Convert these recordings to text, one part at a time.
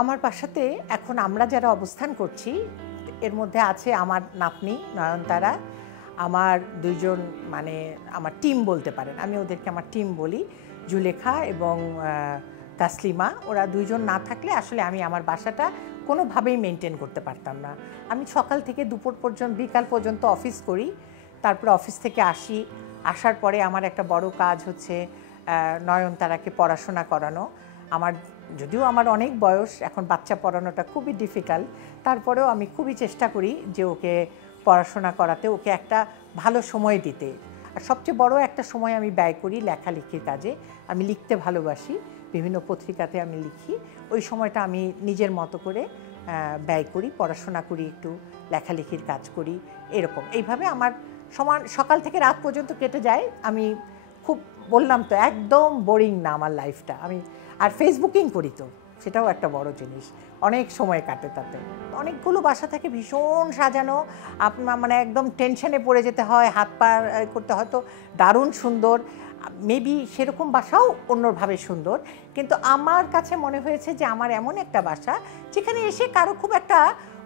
আমার বাসাতে এখন আমরা যারা অবস্থান করছি এর মধ্যে আছে আমার নাতনি নয়নতারা, আমার দুইজন মানে আমার টিম বলতে পারেন, আমি ওদেরকে আমার টিম বলি, জুলেখা এবং তাসলিমা। ওরা দুইজন না থাকলে আসলে আমি আমার বাসাটা কোনোভাবেই মেনটেন করতে পারতাম না। আমি সকাল থেকে দুপুর পর্যন্ত বিকাল পর্যন্ত অফিস করি, তারপরে অফিস থেকে আসার পরে আমার একটা বড় কাজ হচ্ছে নয়নতারাকে পড়াশোনা করানো। যদিও আমার অনেক বয়স, এখন বাচ্চা পড়ানোটা খুবই ডিফিকাল্ট, তারপরেও আমি খুবই চেষ্টা করি যে ওকে পড়াশোনা করাতে, ওকে একটা ভালো সময় দিতে। আর সবচেয়ে বড় একটা সময় আমি ব্যয় করি লেখালেখির কাজে। আমি লিখতে ভালোবাসি, বিভিন্ন পত্রিকাতে আমি লিখি। ওই সময়টা আমি নিজের মতো করে ব্যয় করি, পড়াশোনা করি, একটু লেখালেখির কাজ করি, এরকম। এইভাবে আমার সকাল থেকে রাত পর্যন্ত কেটে যায়। আমি খুব বললাম তো একদম বোরিং না আমার লাইফটা। আর ফেসবুকিং করি, তো সেটাও একটা বড় জিনিস, অনেক সময় কাটে তাতে। অনেকগুলো বাসা থাকে ভীষণ সাজানো, আপনার মানে একদম টেনশনে পড়ে যেতে হয়, হাত পা করতে হয়তো দারুণ সুন্দর। মেবি সেরকম বাসাও অন্যভাবে সুন্দর, কিন্তু আমার কাছে মনে হয়েছে যে আমার এমন একটা বাসা যেখানে এসে কারো খুব একটা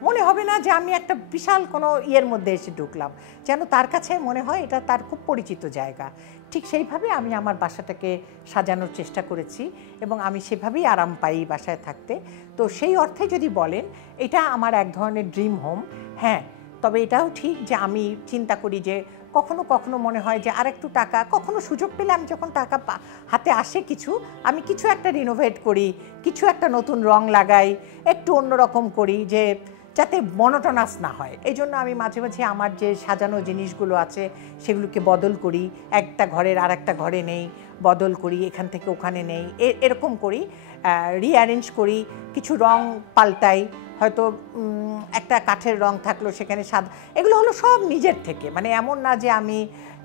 মনে হবে না যে আমি একটা বিশাল কোনো ইয়ের মধ্যে এসে ঢুকলাম, যেন তার কাছে মনে হয় এটা তার খুব পরিচিত জায়গা। ঠিক সেইভাবে আমি আমার বাসাটাকে সাজানোর চেষ্টা করেছি এবং আমি সেভাবেই আরাম পাই বাসায় থাকতে। তো সেই অর্থে যদি বলেন এটা আমার এক ধরনের ড্রিম হোম। হ্যাঁ, তবে এটাও ঠিক যে আমি চিন্তা করি যে কখনো কখনো মনে হয় যে আরেকটু টাকা, কখনো সুযোগ পেলে আমি যখন টাকা হাতে আসে আমি কিছু একটা রিনোভেট করি, কিছু একটা নতুন রং লাগাই, একটু অন্যরকম করি, যে যাতে মনোটোনাস না হয়। এই জন্য আমি মাঝে মাঝে আমার যে সাজানো জিনিসগুলো আছে সেগুলোকে বদল করি, একটা ঘরের আর একটা ঘরে নেই, বদল করি, এখান থেকে ওখানে নেই, এরকম করি, রিঅ্যারেঞ্জ করি, কিছু রং পাল্টাই। হয়তো একটা কাঠের রং থাকলো, সেখানে সাদা। এগুলো হলো সব নিজের থেকে, মানে এমন না যে আমি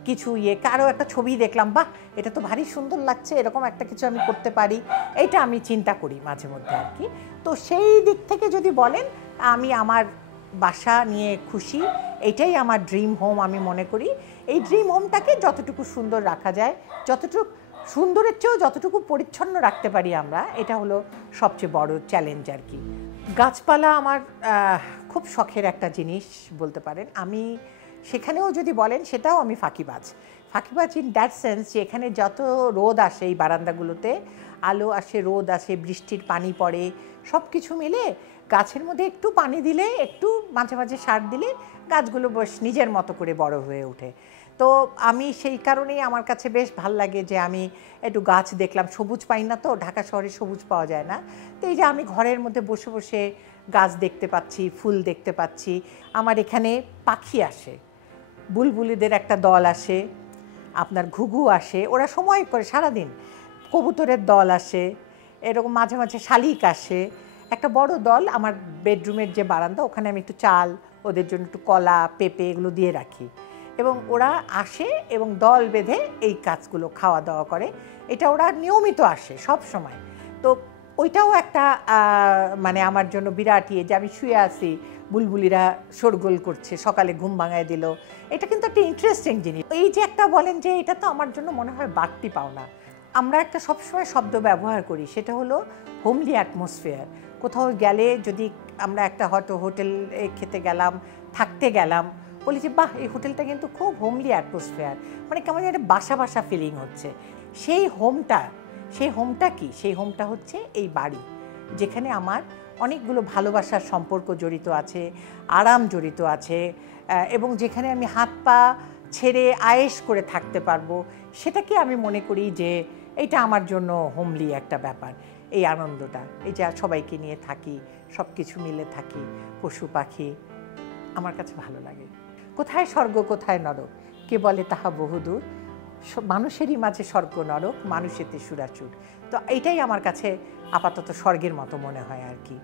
কিছু কারো একটা ছবি দেখলাম, বাহ এটা তো ভারী সুন্দর লাগছে, এরকম একটা কিছু আমি করতে পারি, এইটা আমি চিন্তা করি মাঝে মধ্যে আর কি। তো সেই দিক থেকে যদি বলেন আমি আমার বাসা নিয়ে খুশি, এটাই আমার ড্রিম হোম আমি মনে করি। এই ড্রিম হোমটাকে যতটুকু সুন্দর রাখা যায়, যতটুকু সুন্দরের চেয়েও যতটুকু পরিচ্ছন্ন রাখতে পারি আমরা, এটা হলো সবচেয়ে বড় চ্যালেঞ্জ আর কি। গাছপালা আমার খুব শখের একটা জিনিস বলতে পারেন। আমি সেখানেও যদি বলেন সেটাও আমি ফাঁকিবাজ ইন দ্যাট সেন্স যে এখানে যত রোদ আসে এই বারান্দাগুলোতে, আলো আসে, রোদ আসে, বৃষ্টির পানি পড়ে, সব কিছু মিলে গাছের মধ্যে একটু পানি দিলে, একটু মাঝে মাঝে সার দিলে গাছগুলো বেশ নিজের মতো করে বড় হয়ে ওঠে। তো আমি সেই কারণেই আমার কাছে বেশ ভাল লাগে যে আমি একটু গাছ দেখলাম, সবুজ পাই না তো, ঢাকা শহরে সবুজ পাওয়া যায় না। তো এই যে আমি ঘরের মধ্যে বসে বসে গাছ দেখতে পাচ্ছি, ফুল দেখতে পাচ্ছি। আমার এখানে পাখি আসে, বুলবুলিদের একটা দল আসে, আপনার ঘুঘু আসে, ওরা সময় করে সারাদিন, কবুতরের দল আসে, এরকম মাঝে মাঝে শালিক আসে, একটা বড় দল। আমার বেডরুমের যে বারান্দা, ওখানে আমি একটু চাল, ওদের জন্য একটু কলা, পেঁপে এগুলো দিয়ে রাখি, এবং ওরা আসে এবং দল বেঁধে এই কাজগুলো খাওয়া দাওয়া করে। এটা ওরা নিয়মিত আসে সব সময়। তো ওইটাও একটা মানে আমার জন্য বিরাট যে আমি শুয়ে আছি, বুলবুলিরা শোরগোল করছে, সকালে ঘুম ভাঙায় দিল, এটা কিন্তু একটা ইন্টারেস্টিং জিনিস। এই যে একটা বলেন যে এটা তো আমার জন্য মনে হয় বাড়তি পাওনা। আমরা একটা সবসময় শব্দ ব্যবহার করি, সেটা হলো হোমলি অ্যাটমসফিয়ার। কোথাও গেলে যদি আমরা একটা হয়তো হোটেলে খেতে গেলাম, থাকতে গেলাম, বলি যে বাহ এই হোটেলটা কিন্তু খুব হোমলি অ্যাটমসফিয়ার, মানে কেমন একটা বাসা বাসা ফিলিং হচ্ছে। সেই হোমটা কি? সেই হোমটা হচ্ছে এই বাড়ি, যেখানে আমার অনেকগুলো ভালোবাসার সম্পর্ক জড়িত আছে, আরাম জড়িত আছে, এবং যেখানে আমি হাত পা ছেড়ে আয়েশ করে থাকতে পারবো। সেটাকে আমি মনে করি যে এটা আমার জন্য হোমলি একটা ব্যাপার। এই আনন্দটা, এই যে সবাইকে নিয়ে থাকি, সব কিছু মিলে থাকি, পশু পাখি, আমার কাছে ভালো লাগে। কোথায় স্বর্গ কোথায় নরক, কে বলে তাহা বহুদূর, মানুষেরই মাঝে স্বর্গ নরক, মানুষেতে সুরাচুর। তো এইটাই আমার কাছে আপাতত স্বর্গের মতো মনে হয় আর কি।